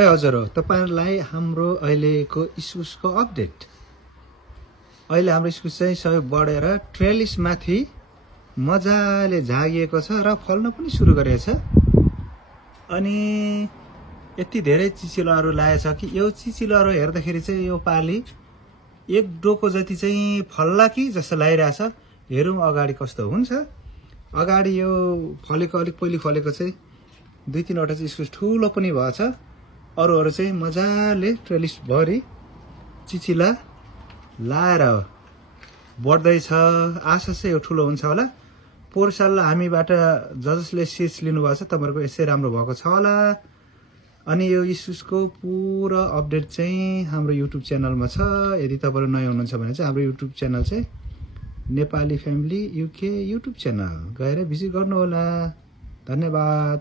हजुर हो तपाईहरुलाई हाम्रो अहिलेको इस्कुसको अपडेट। अहिले हाम्रो इस्कुस चाहिँ सबै बढेर 43 माथि मजाले झागिएको छ र फल्न पनि सुरु गरेको छ। अनि यति धेरै चिचिलोहरु लागेछ कि यो चिचिलोहरु हेर्दाखेरि चाहिँ यो पाली एक डोको जति चाहिँ फल्ला कि जस्तो लागिरहेछ। हेरौं अगाडि कस्तो हुन्छ। अगाडि यो फलेको अलिक पहिले फलेको चाहिँ 2-3 वटा चाहिँ इस्कुस ठूलो पनि भएछ। अरुहरु चाहिँ मजाले 43 भरि चिचिला लाएर बढ्दै छ। आशा चाहिँ यो ठूलो हुन्छ होला। पोहोर साल हामीबाट जसले सीड्स लिनु भएको छ तपाईहरुको यसै राम्रो भएको छ होला। अनि यो इस्कुसको पूरा अपडेट चाहिँ हाम्रो युट्युब च्यानलमा छ। यदि तपाईहरु नयाँ हुनुहुन्छ भने चाहिँ हाम्रो युट्युब च्यानल चाहिँ Nepali family UK YouTube channel गएर भिजिट गर्नु होला। धन्यवाद।